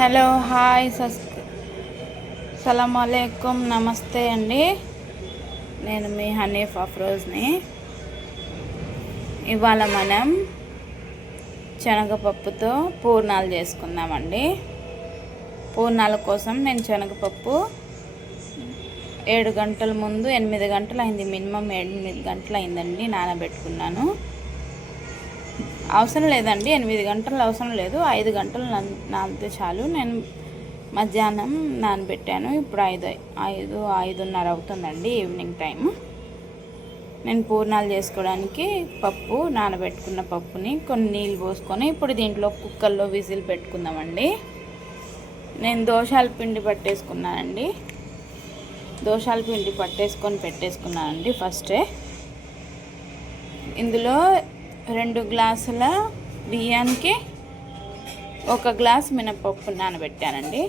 Hello hi సలాం అలైకుం నమస్తే అండి. నేను మీ హనీఫ్ అఫ్రోజ్ని. ఇవాళ మనం శనగపప్పుతో పూర్ణాలు చేసుకుందామండి. పూర్ణాల కోసం నేను శనగపప్పు 7 గంటల ముందు 8 గంటలు అయింది, మినిమం 8 గంటలు అయిందండి నానబెట్టుకున్నాను. అవసరం లేదండి, 8 గంటలు అవసరం లేదు, 5 గంటలు నానితే చాలు. నేను మధ్యాహ్నం నానబెట్టాను. ఇప్పుడు 5:30 అవుతుందండి, ఈవినింగ్ టైం. నేను పూర్ణాలు చేసుకోవడానికి నానబెట్టుకున్న పప్పుని కొన్ని నీళ్ళు పోసుకొని ఇప్పుడు దీంట్లో కుక్కర్లో విజిల్ పెట్టుకుందామండి. నేను దోశల పిండి పట్టేసుకున్నానండి. దోశల పిండి పెట్టేసుకున్నానండి ఫస్టే. ఇందులో 2 గ్లాసుల బియ్యానికి 1 గ్లాస్ మినపప్పు నానబెట్టానండి.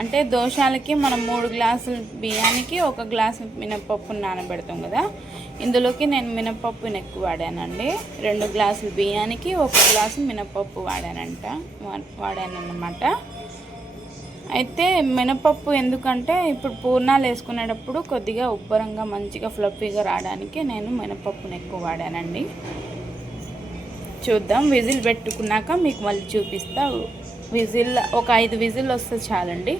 అంటే దోశలకి మనం 3 గ్లాసుల బియ్యానికి 1 గ్లాసు మినపప్పు నానబెడతాం కదా, ఇందులోకి నేను మినపప్పుని ఎక్కువ వాడానండి. 2 గ్లాసుల బియ్యానికి 1 గ్లాసు మినపప్పు వాడానన్నమాట. అయితే మినపప్పు ఎందుకంటే ఇప్పుడు పూర్ణాలు వేసుకునేటప్పుడు కొద్దిగా ఉబ్బరంగా మంచిగా ఫ్లఫీగా రావడానికి నేను మినపప్పుని ఎక్కువ వాడానండి. చూద్దాం, విజిల్ పెట్టుకున్నాక మీకు మళ్ళీ చూపిస్తా. ఒక 5 విజిల్ వస్తే చాలండి.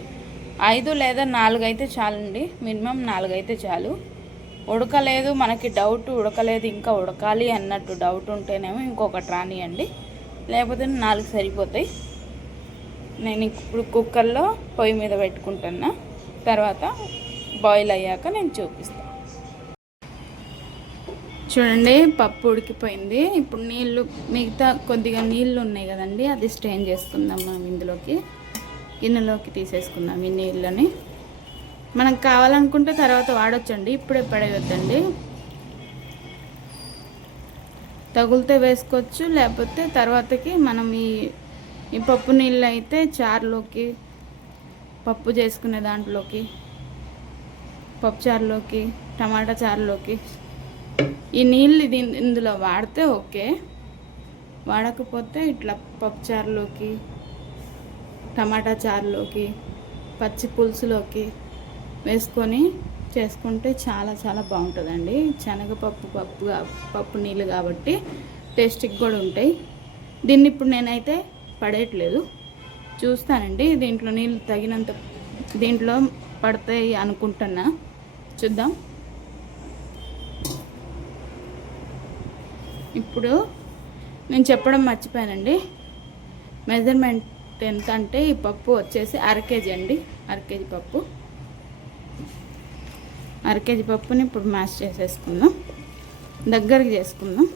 5 లేదా 4 అయితే చాలండి, మినిమం 4 అయితే చాలు. ఉడకలేదు మనకి డౌట్, ఉడకలేదు ఇంకా ఉడకాలి అన్నట్టు డౌట్ ఉంటేనేమో ఇంకొకటి రానియండి, లేకపోతే 4 సరిపోతాయి. నేను ఇప్పుడు కుక్కర్లో పొయ్యి మీద పెట్టుకుంటున్నా, తర్వాత బాయిల్ అయ్యాక నేను చూపిస్తాను. చూడండి, పప్పు ఉడికిపోయింది. ఇప్పుడు మిగతా కొద్దిగా నీళ్ళు ఉన్నాయి కదండి, అది స్ట్రెయిన్ చేసుకుందాం. మనం గిన్నెలోకి తీసేసుకుందాం ఈ నీళ్ళని. మనకు కావాలనుకుంటే తర్వాత వాడొచ్చండి, ఇప్పుడే పడేయొద్దండి. తగులితే వేసుకోవచ్చు, లేకపోతే తర్వాతకి మనం ఈ పప్పు నీళ్ళు అయితే చారులోకి, పప్పు చేసుకునే దాంట్లోకి, పప్పు చారులోకి, టమాటా చారులోకి ఈ నీళ్ళు ఇందులో వాడితే ఓకే, వాడకపోతే ఇట్లా పప్పుచారులోకి, టమాటా చారులోకి, పచ్చి పులుసులోకి వేసుకొని చేసుకుంటే చాలా చాలా బాగుంటుందండి. పప్పు నీళ్ళు కాబట్టి టేస్ట్కి కూడా ఉంటాయి. దీన్ని ఇప్పుడు నేనైతే పడేయట్లేదు, చూస్తానండి. దీంట్లో నీళ్ళు తగినంత దీంట్లో పడతాయి అనుకుంటున్నా, చూద్దాం. ఇప్పుడు నేను చెప్పడం మర్చిపోయానండి, మెజర్మెంట్ ఎంత అంటే ఈ పప్పు వచ్చేసి 1/2 కేజీ అండి. 1/2 కేజీ పప్పు, 1/2 కేజీ పప్పుని ఇప్పుడు మ్యాష్ చేసేసుకుందాం, దగ్గరికి చేసుకుందాం.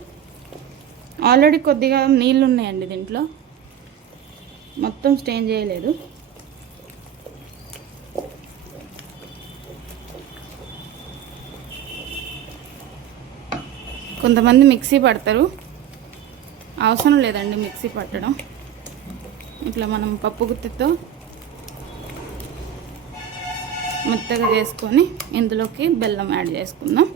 ఆల్రెడీ కొద్దిగా నీళ్ళు ఉన్నాయండి దీంట్లో, మొత్తం స్టెయిన్ చేయలేదు. కొంతమంది మిక్సీ పడతారు, అవసరం లేదండి మిక్సీ పట్టడం. ఇట్లా మనం పప్పు గుత్తితో మెత్తగా చేసుకొని ఇందులోకి బెల్లం యాడ్ చేసుకుందాం.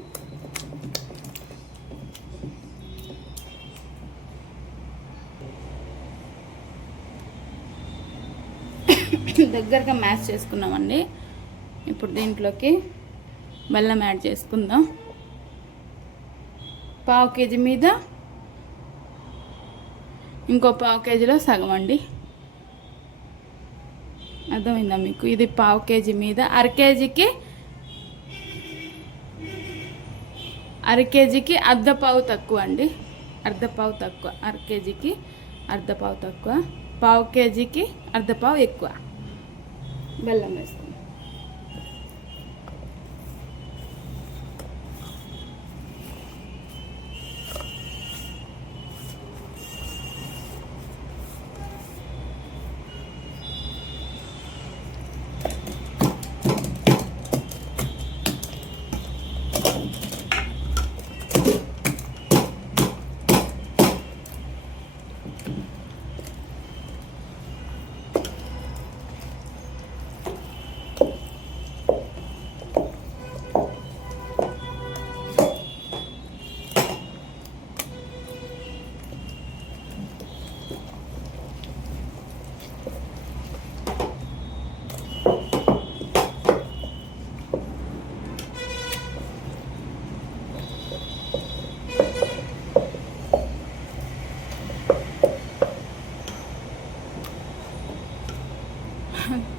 దగ్గరగా మ్యాష్ చేసుకున్నామండి. ఇప్పుడు దీంట్లోకి బెల్లం యాడ్ చేసుకుందాం. 1/2 కేజీ మీద ఇంకో 1/2 కేజీలో సగం అండి, అర్థమైందా మీకు? ఇది 1/2 కేజీ మీద 1/2 కేజీకి 1/2 కేజీకి అర్ధపావు తక్కువ అండి, అర్ధపావు తక్కువ. 1/2 కేజీకి అర్ధపావు తక్కువ, 1/2 కేజీకి అర్ధపావు ఎక్కువ బెల్లం వేస్తాం.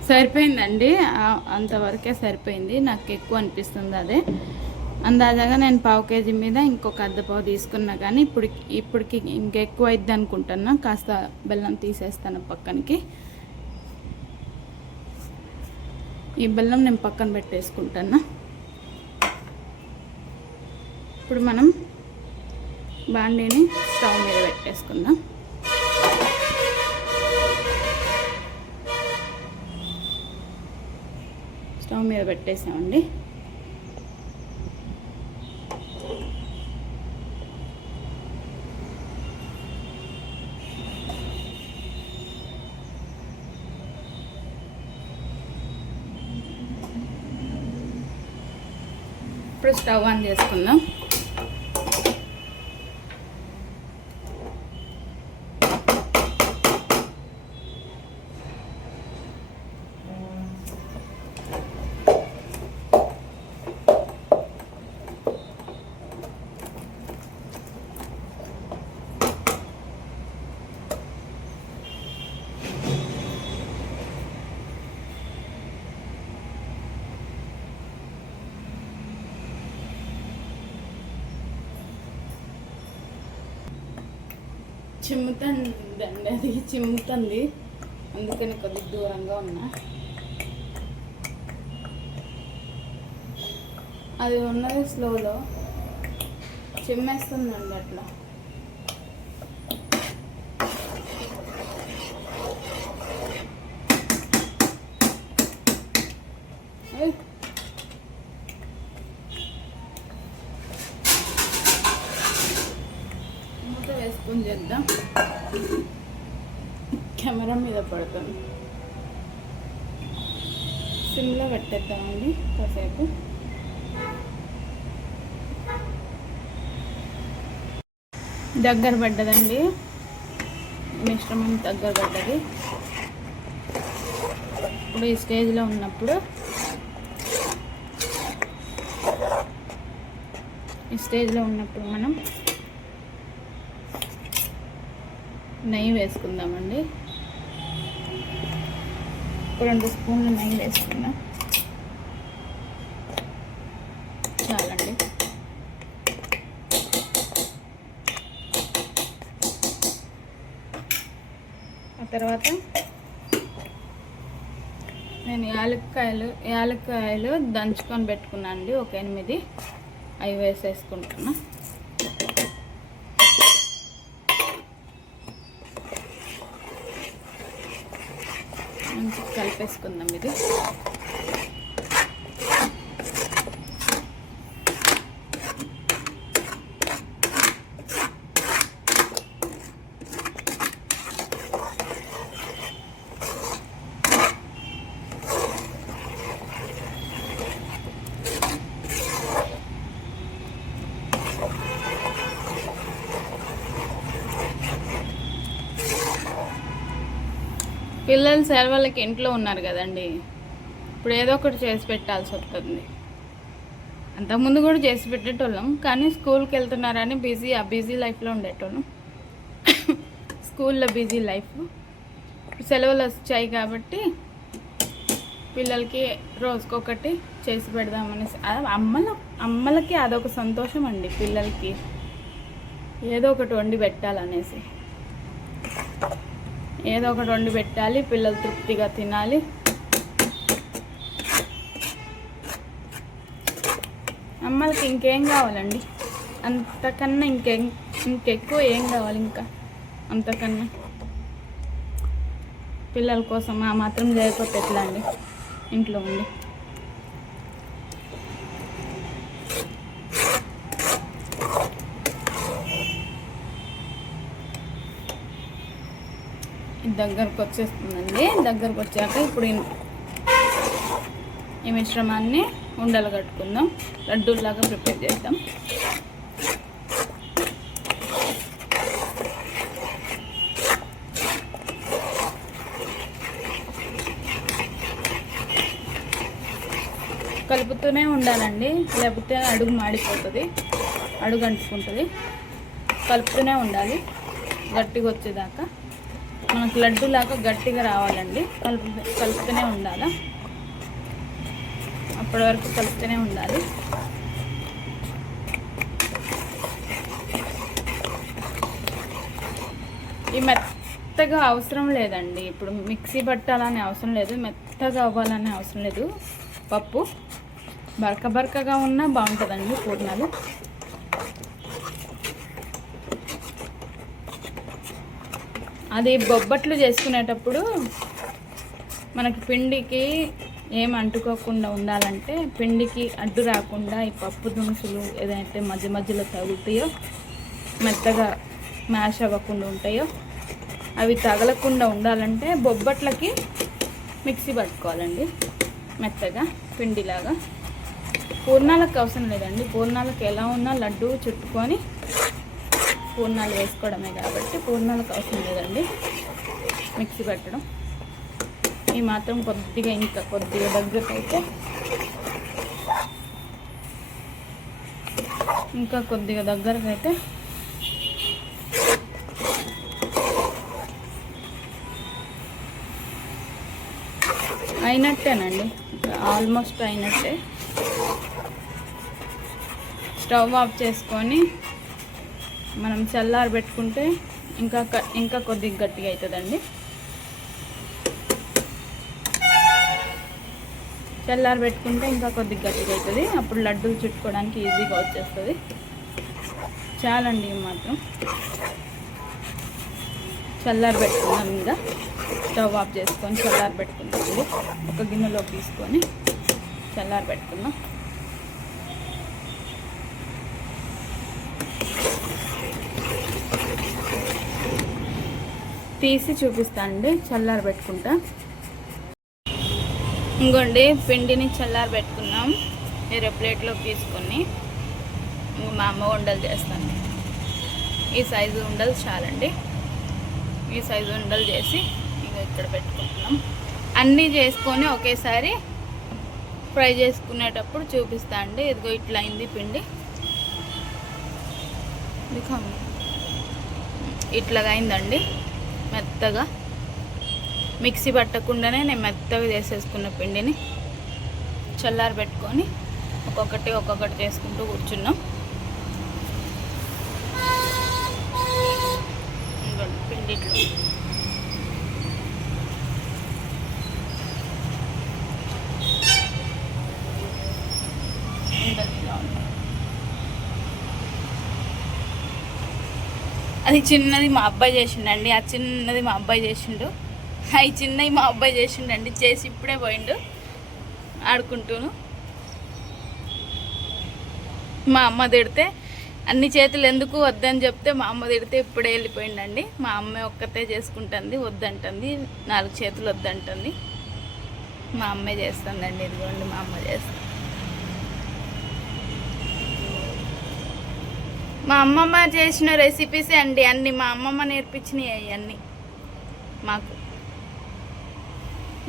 సరిపోయిందండి, అంతవరకే సరిపోయింది. నాకు ఎక్కువ అనిపిస్తుంది అదే. అందాజగా నేను 1/2 kg మీద ఇంకొక అర్ధపావు తీసుకున్నా, కానీ ఇప్పటికి ఇంకెక్కువ అయిద్ది అనుకుంటున్నా. కాస్త బెల్లం తీసేస్తాను పక్కనకి. ఈ బెల్లం నేను పక్కన పెట్టేసుకుంటాను. ఇప్పుడు మనం బాండీని స్టవ్ మీద పెట్టేసుకుందాం. స్టవ్ మీద పెట్టేసామండి. ఇప్పుడు స్టవ్ ఆన్ చేసుకుందాం. చిమ్ముతుందండి, అది చిమ్ముతుంది, అందుకని కొద్దిగా దూరంగా ఉన్నా. అది ఉన్నది స్లోలో చిమ్మేస్తుందండి అట్లా. వేసుకొని చేద్దాం. కెమెరా మీద పడతాను. సిమ్లో పెట్టేద్దామండి కాసేపు. దగ్గర పడ్డదండి, మిశ్రమం దగ్గర పడ్డది. ఇప్పుడు ఈ స్టేజ్లో ఉన్నప్పుడు మనం నెయ్యి వేసుకుందామండి. 2 స్పూన్లు నెయ్యి వేసుకుందాం, చాలండి. ఆ తర్వాత నేను యాలక్కాయలు దంచుకొని పెట్టుకున్నాను అండి, ఒక 8. అవి వేసేసుకుంటున్నా. మంచిగా కలిపేసుకుందాం ఇది. పిల్లలు సెలవులకి ఇంట్లో ఉన్నారు కదండి, ఇప్పుడు ఏదో ఒకటి చేసి పెట్టాల్సి వస్తుంది. అంతకుముందు కూడా చేసి పెట్టేటోళ్ళం, కానీ స్కూల్కి వెళ్తున్నారని బిజీ లైఫ్లో ఉండేటోళ్ళం. స్కూల్లో బిజీ లైఫ్, సెలవులు వచ్చాయి కాబట్టి పిల్లలకి రోజుకొకటి చేసి పెడదామనేసి. అమ్మలకి అదొక సంతోషం అండి, పిల్లలకి ఏదో ఒకటి వండి పెట్టాలనేసి. ఏదో ఒకటి వండి పెట్టాలి, పిల్లలు తృప్తిగా తినాలి. అమ్మలకి ఇంకేం కావాలండి, అంతకన్నా ఇంకెక్కువ ఏం కావాలి ఇంకా అంతకన్నా? పిల్లల కోసం ఆ మాత్రం చేయకపోతే ఎట్లా అండి ఇంట్లో ఉండి? దగ్గరకు వచ్చేస్తుందండి. దగ్గరకు వచ్చాక ఇప్పుడు ఈ మిశ్రమాన్ని ఉండలు కట్టుకుందాం, లడ్డూలాగా ప్రిపేర్ చేద్దాం. కలుపుతూనే ఉండాలండి, లేకపోతే అడుగు మాడిపోతుంది, అడుగు అంటుకుంటుంది. కలుపుతూనే ఉండాలి గట్టిగా వచ్చేదాకా. మనకు లడ్డూలాగా గట్టిగా రావాలండి. కలుపుతూనే ఉండాలి, అప్పటి వరకు కలుపుతూనే ఉండాలి. ఈ మెత్తగా అవసరం లేదండి, ఇప్పుడు మిక్సీ పట్టాలనే అవసరం లేదు, మెత్తగా అవ్వాలనే అవసరం లేదు. పప్పు బరకగా ఉన్నా బాగుంటుందండి పూర్ణాలు. అది బొబ్బట్లు చేసుకునేటప్పుడు మనకి పిండికి ఏం అంటుకోకుండా ఉండాలంటే, పిండికి అడ్డు రాకుండా ఈ పప్పు దినుసులు ఏదైతే మధ్య మధ్యలో తగులుతాయో, మెత్తగా మ్యాష్ అవ్వకుండా ఉంటాయో, అవి తగలకుండా ఉండాలంటే బొబ్బట్లకి మిక్సీ పట్టుకోవాలండి మెత్తగా పిండిలాగా. పూర్ణాలకు అవసరం లేదండి, పూర్ణాలకు ఎలా ఉన్నా లడ్డు చుట్టుకొని పూర్ణాలు వేసుకోవడమే కాబట్టి పూర్ణాలకు అవసరం లేదండి మిక్సీ పెట్టడం. ఈ మాత్రం కొద్దిగా ఇంకా కొద్దిగా దగ్గరకైతే ఇంకా కొద్దిగా దగ్గరకైతే అయినట్టేనండి, ఆల్మోస్ట్ అయినట్టే. స్టవ్ ఆఫ్ చేసుకొని మనం చల్లారి పెట్టుకుంటే ఇంకా కొద్దిగా గట్టిగా అవుతుందండి. చల్లారి పెట్టుకుంటే ఇంకా కొద్దిగా గట్టిగా అవుతుంది, అప్పుడు లడ్డూలు చుట్టుకోవడానికి ఈజీగా వచ్చేస్తుంది. చాలండి ఇవి మాత్రం. చల్లారి పెట్టుకుందాం, ఇంకా స్టవ్ ఆఫ్ చేసుకొని చల్లారి పెట్టుకుందామండి. ఒక గిన్నెలోకి తీసుకొని చల్లారి పెట్టుకుందాం. తీసి చూపిస్తానండి చల్లారి పెట్టుకుంటా. ఇంకోండి పిండిని చల్లారి పెట్టుకున్నాం, వేరే ప్లేట్లోకి తీసుకొని మా అమ్మ ఉండలు చేస్తాను. ఈ సైజు ఉండలు చాలండి, ఈ సైజు ఉండలు చేసి ఇంకా ఇక్కడ పెట్టుకుంటున్నాం. అన్నీ చేసుకొని ఒకేసారి ఫ్రై చేసుకునేటప్పుడు చూపిస్తా అండి. ఇదిగో ఇట్లా అయింది పిండి, ఇట్లాగా అయిందండి మెత్తగా. మిక్సీ పట్టకుండానే నేను మెత్తగా చేసేసుకున్న పిండిని చల్లారి పెట్టుకొని ఒక్కొక్కటి చేసుకుంటూ కూర్చున్నాం. పిండిట్లో అది చిన్నది మా అబ్బాయి చేసిండండి, ఆ చిన్నది మా అబ్బాయి చేసిండు, అవి చిన్నవి మా అబ్బాయి చేసిండండి. చేసి ఇప్పుడే పోయిండు ఆడుకుంటూను. మా అమ్మ తిడితే అన్ని చేతులు ఎందుకు వద్దని చెప్తే మా అమ్మ తిడితే ఇప్పుడే వెళ్ళిపోయిండండి. మా అమ్మ ఒక్కతే చేసుకుంటుంది, వద్దంటుంది, 4 చేతులు వద్దంటుంది. మా అమ్మే చేస్తుందండి, ఇదిగోండి మా అమ్మ చేస్తుంది. మా అమ్మమ్మ చేసిన రెసిపీసే అండి అన్నీ, మా అమ్మమ్మ నేర్పించినవి అవన్నీ మాకు.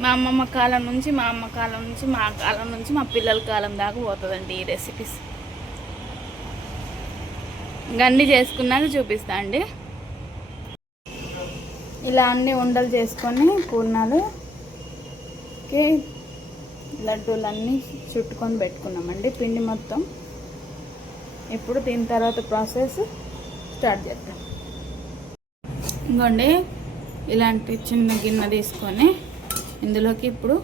మా అమ్మమ్మ కాలం నుంచి, మా అమ్మ కాలం నుంచి, మా కాలం నుంచి మా పిల్లల కాలం దాకా పోతుందండి ఈ రెసిపీస్. ఇంకా అన్నీ చేసుకున్నాక చూపిస్తా అండి. ఇలా అన్నీ ఉండలు చేసుకొని పూర్ణాలుకి లడ్డూలన్నీ చుట్టుకొని పెట్టుకున్నామండి పిండి మొత్తం. ఇప్పుడు దీని తర్వాత ప్రాసెస్ స్టార్ట్ చేద్దాం. ఇంకోండి ఇలాంటి చిన్న గిన్నె తీసుకొని ఇందులోకి ఇప్పుడు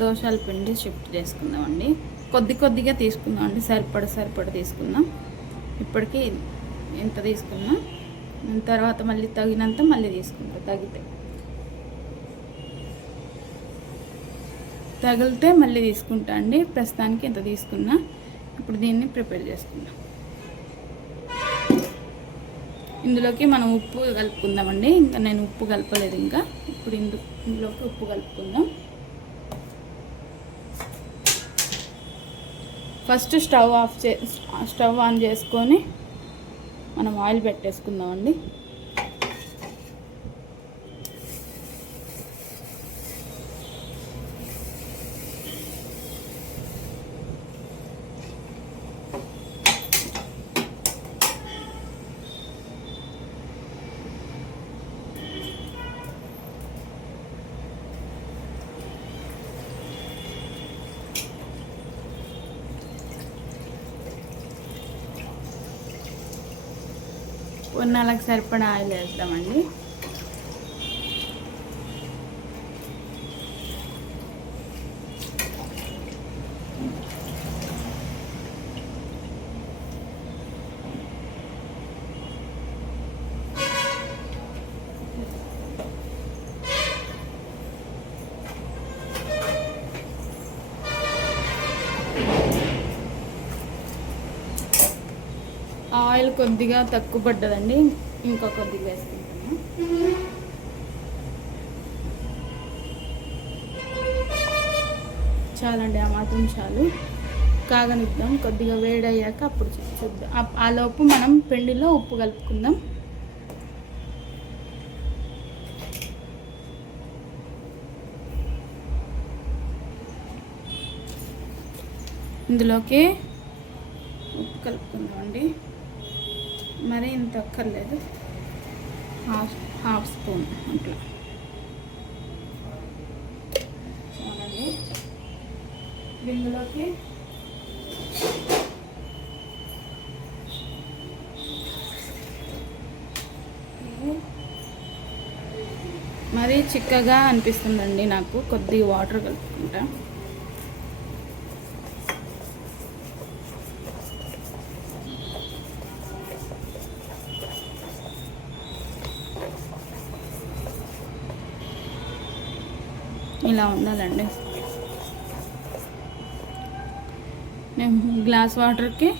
దోశల పిండి షిఫ్ట్ చేసుకుందామండి. కొద్దిగా తీసుకుందామండి, సరిపడ తీసుకుందాం. ఇప్పటికీ ఎంత తీసుకున్నాం, తర్వాత మళ్ళీ తగినంత మళ్ళీ తీసుకుంటాం. తగిలితే మళ్ళీ తీసుకుంటా అండి. ప్రస్తుతానికి ఎంత తీసుకున్నా. ఇప్పుడు దీన్ని ప్రిపేర్ చేసుకుందాం. ఇందులోకి మనం ఉప్పు కలుపుకుందామండి. ఇంకా నేను ఉప్పు కలపలేదు ఇంకా. ఇప్పుడు ఇందులోకి ఉప్పు కలుపుకుందాం. ఫస్ట్ స్టవ్ ఆన్ చేసుకొని మనం ఆయిల్ పెట్టేసుకుందామండి. పొన్నాలకు సరిపడా ఆయిల్ వేద్దామండి. ఆయిల్ కొద్దిగా తక్కువ పడ్డదండి, ఇంకా కొద్దిగా వేసుకుంటాను. చాలండి, ఆ మాత్రం చాలు. కాగనిద్దాం. కొద్దిగా వేడయ్యాక అప్పుడు చూద్దాం. ఆ లోపు మనం పిండిలో ఉప్పు కలుపుకుందాం. ఇందులోకి ఉప్పు కలుపుకుందామండి. మరి ఇంత అక్కర్లేదు, హాఫ్ స్పూన్ అట్లా చాలండి. ఇందులోకి మరీ చిక్కగా అనిపిస్తుందండి నాకు, కొద్దిగా వాటర్ కలుపుకుంటా. ఇలా ఉండాలండి. నేను గ్లాస్ వాటర్కి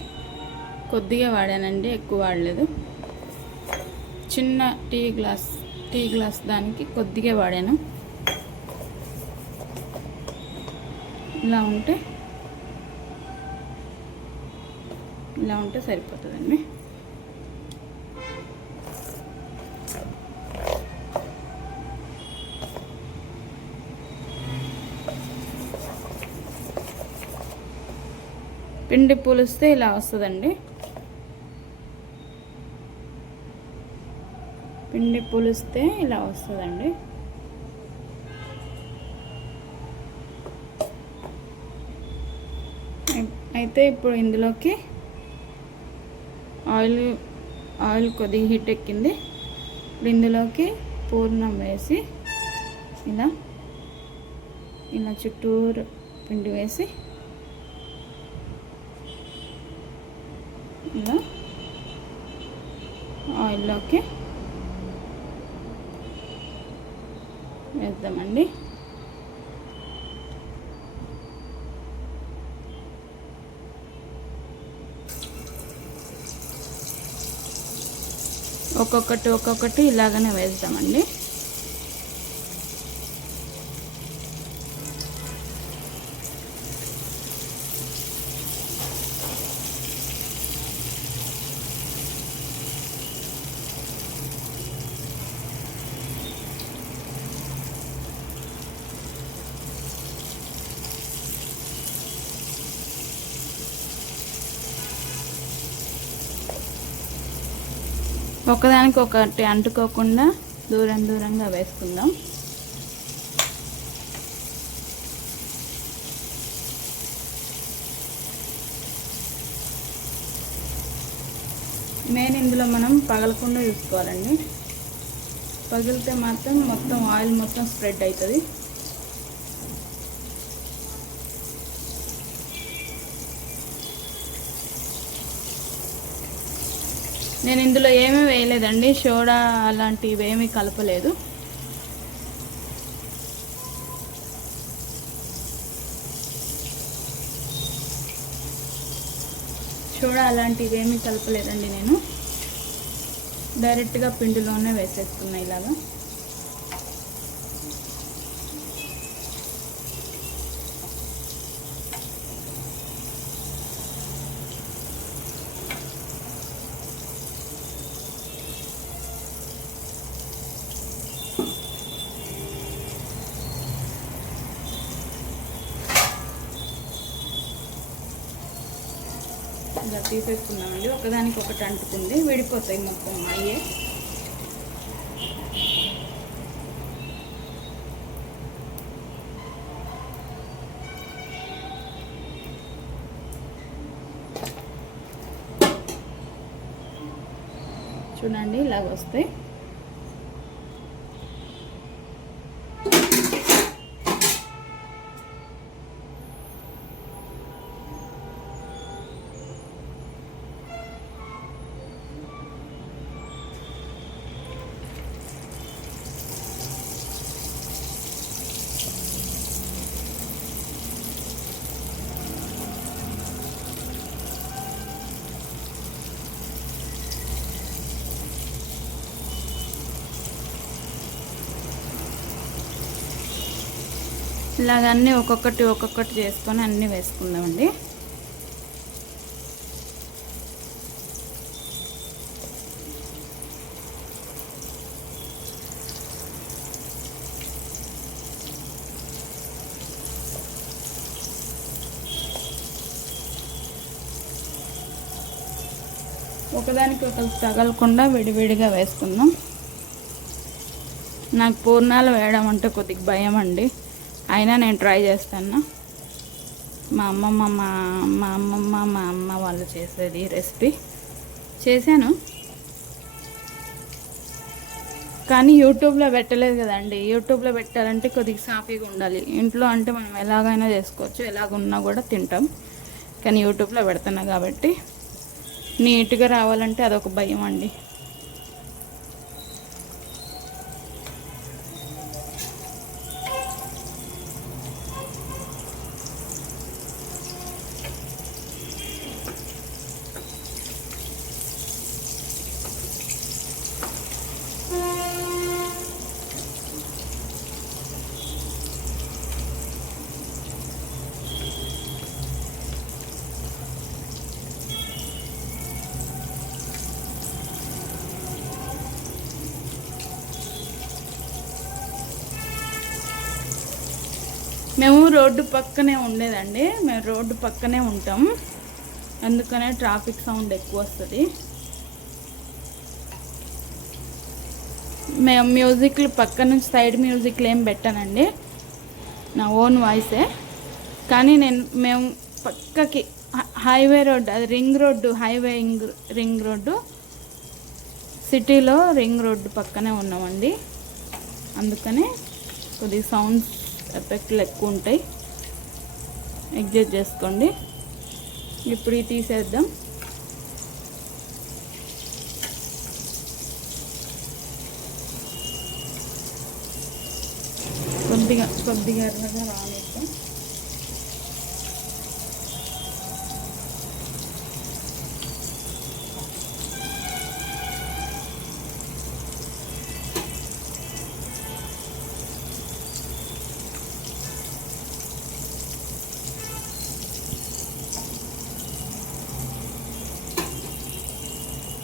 కొద్దిగా వాడానండి, ఎక్కువ వాడలేదు. చిన్న టీ గ్లాస్ దానికి కొద్దిగా వాడాను. ఇలా ఉంటే సరిపోతుందండి. పిండి పులిస్తే ఇలా వస్తుందండి. పిండి పులిస్తే ఇలా వస్తుందండి. అయితే ఇప్పుడు ఇందులోకి ఆయిల్ కొద్దిగా హీట్ ఎక్కింది. ఇప్పుడు ఇందులోకి పూర్ణం వేసి ఇలా చుట్టూరు పిండి వేసి ఇలా ఆయిల్లోకి వేద్దామండి. ఒక్కొక్కటి ఇలాగనే వేద్దామండి. ఒకదానికి ఒకటి అంటుకోకుండా దూరంగా వేసుకుందాం. మెయిన్ ఇందులో మనం పగలకుండా చూసుకోవాలండి. పగిలితే మాత్రం మొత్తం ఆయిల్ మొత్తం స్ప్రెడ్ అవుతుంది. నేను ఇందులో ఏమీ వేయలేదండి, సోడా అలాంటివి ఏమీ కలపలేదు. సోడా అలాంటివి ఏమీ కలపలేదండి. నేను డైరెక్ట్గా పిండిలోనే వేసేస్తున్నా ఇలాగా. ఇలా తీసేసుకున్నామండి. ఒకదానికి ఒకటి అంటుకుంది, విడిపోతాయి మొత్తం అయ్యే. చూడండి ఇలాగ వస్తాయి. ఇలాగ అన్నీ ఒక్కొక్కటి చేసుకొని అన్నీ వేసుకుందామండి. ఒకదానికి ఒకరు తగలకుండా విడివిడిగా వేసుకుందాం. నాకు పూర్ణాలు వేయడం అంటే కొద్దిగా భయం అండి, అయినా నేను ట్రై చేస్తాను. మా అమ్మ వాళ్ళు చేసేది రెసిపీ చేశాను, కానీ యూట్యూబ్లో పెట్టలేదు కదండి. యూట్యూబ్లో పెట్టాలంటే కొద్దిగా సాఫీగా ఉండాలి. ఇంట్లో అంటే మనం ఎలాగైనా చేసుకోవచ్చు, ఎలాగున్నా కూడా తింటాం. కానీ యూట్యూబ్లో పెడుతున్నా కాబట్టి నీట్గా రావాలంటే అదొక భయం అండి. మేము రోడ్డు పక్కనే ఉండేదండి, మేము రోడ్డు పక్కనే ఉంటాం, అందుకనే ట్రాఫిక్ సౌండ్ ఎక్కువ వస్తుంది. మేము మ్యూజిక్లు పక్క నుంచి సైడ్ మ్యూజిక్లు ఏం పెట్టానండి, నా ఓన్ వాయిసే. కానీ మేము పక్కకి హైవే రోడ్డు, అది ring road, highway ring road, సిటీలో రింగ్ రోడ్డు పక్కనే ఉన్నామండి. అందుకనే కొద్దిగా సౌండ్స్ ఎఫెక్ట్లు ఎక్కువ ఉంటాయి, అడ్జస్ట్ చేసుకోండి. ఇప్పుడు ఇది తీసేద్దాం. కొద్దిగా ఎర్రగా రానిద్దాం.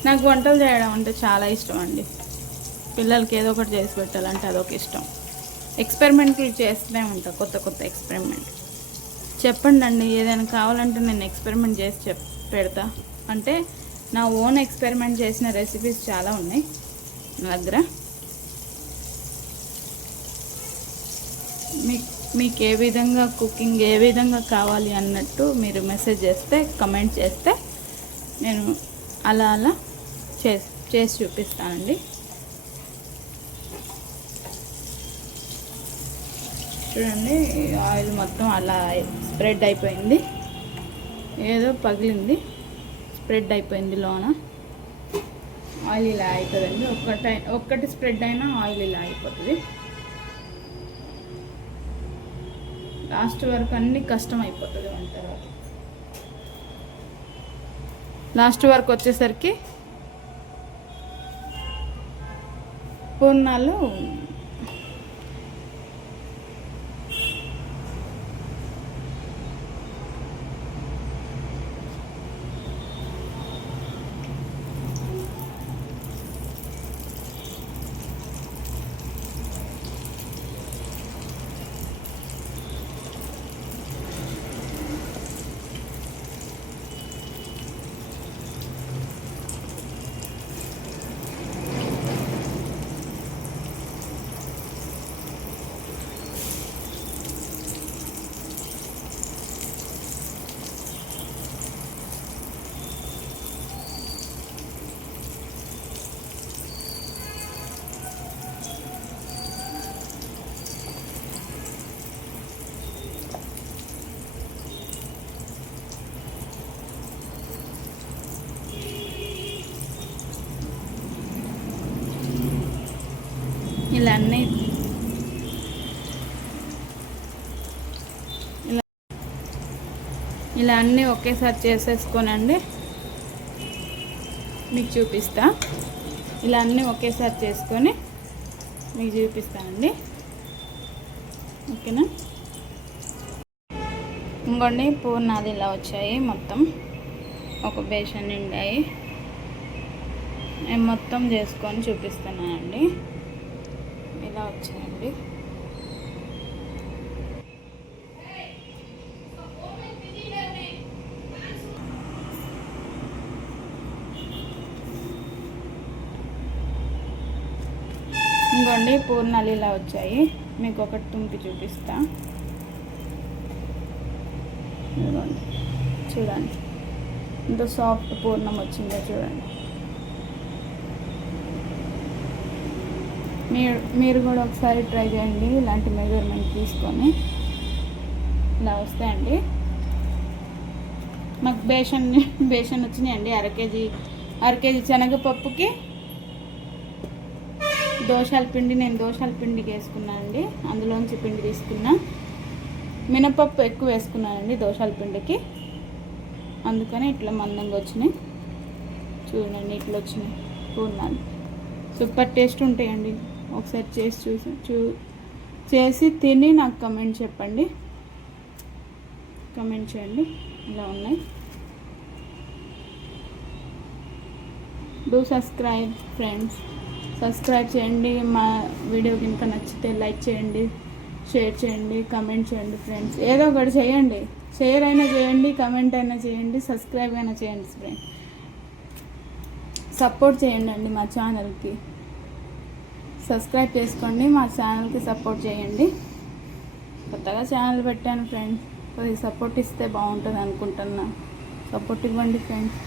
నాకు వంటలు చేయడం అంటే చాలా ఇష్టం అండి. పిల్లలకి ఏదో ఒకటి చేసి పెట్టాలంటే అదొక ఇష్టం. ఎక్స్పెరిమెంట్లు చేస్తూనే ఉంటా, కొత్త ఎక్స్పెరిమెంట్. చెప్పండి అండి, ఏదైనా కావాలంటే నేను ఎక్స్పెరిమెంట్ చేసి పెడతా. అంటే నా ఓన్ ఎక్స్పెరిమెంట్ చేసిన రెసిపీస్ చాలా ఉన్నాయి నా దగ్గర. మీకు ఏ విధంగా కుకింగ్ ఏ విధంగా కావాలి అన్నట్టు మీరు మెసేజ్ చేస్తే, కమెంట్ చేస్తే నేను అలా చేసి చూపిస్తానండి. చూడండి, ఆయిల్ మొత్తం అలా స్ప్రెడ్ అయిపోయింది, ఏదో పగిలింది, స్ప్రెడ్ అయిపోయింది లోన. ఆయిల్ ఇలా అవుతుందండి, ఒక్కటి స్ప్రెడ్ అయినా ఆయిల్ ఇలా అయిపోతుంది. లాస్ట్ వరకు అన్నీ కష్టం అయిపోతుంది వంట. లాస్ట్ వరకు వచ్చేసరికి పూర్ణాలు ఇలా అన్నీ ఇలా అన్నీ ఒకేసారి చేసేసుకోనండి మీకు చూపిస్తా. ఇలా అన్నీ ఒకేసారి చేసుకొని మీకు చూపిస్తానండి. ఓకేనా? ఇంకోండి పూర్ణాలు ఇలా వచ్చాయి, మొత్తం ఒక బేషన్ నిండాయి. నేను మొత్తం చేసుకొని చూపిస్తున్నానండి. ఇలా వచ్చాయండి. ఇంకోండి పూర్ణాలు ఇలా వచ్చాయి. మీకు ఒకటి తుంపి చూపిస్తా. ఇదిగోండి, చూడండి ఎంత సాఫ్ట్ పూర్ణం వచ్చిందో చూడండి. మీరు కూడా ఒకసారి ట్రై చేయండి. ఇలాంటి మెజర్మెంట్ తీసుకొని ఇలా వస్తాయండి. మాకు బేషన్ వచ్చినాయండి. అర కేజీ శనగపప్పుకి దోశల పిండి, నేను దోశల పిండికి వేసుకున్నాను అండి. అందులోంచి పిండి తీసుకున్నా. మినపప్పు ఎక్కువ వేసుకున్నానండి దోశల పిండికి, అందుకని ఇట్లా మందంగా వచ్చినాయి. చూడండి ఇట్లా వచ్చినాయి పూర్ణాలు. సూపర్ టేస్ట్ ఉంటాయండి. ఒకసారి చేసి తిని నాకు కమెంట్ చెప్పండి. కమెంట్ చేయండి ఇలా ఉన్నాయి. డూ సబ్స్క్రైబ్ ఫ్రెండ్స్, సబ్స్క్రైబ్ చేయండి. మా వీడియో కనుక నచ్చితే లైక్ చేయండి, షేర్ చేయండి, కమెంట్ చేయండి ఫ్రెండ్స్. ఏదో ఒకటి చేయండి. షేర్ అయినా చేయండి, కమెంట్ అయినా చేయండి, సబ్స్క్రైబ్ అయినా చేయండి ఫ్రెండ్స్. సపోర్ట్ చేయండి అండి మా ఛానల్కి. సబ్స్క్రైబ్ చేసుకోండి, మా ఛానల్కి సపోర్ట్ చేయండి. కొత్తగా ఛానల్ పెట్టాను ఫ్రెండ్స్, కొద్దిగా సపోర్ట్ ఇస్తే బాగుంటుంది అనుకుంటున్నా. సపోర్ట్ ఇవ్వండి ఫ్రెండ్స్.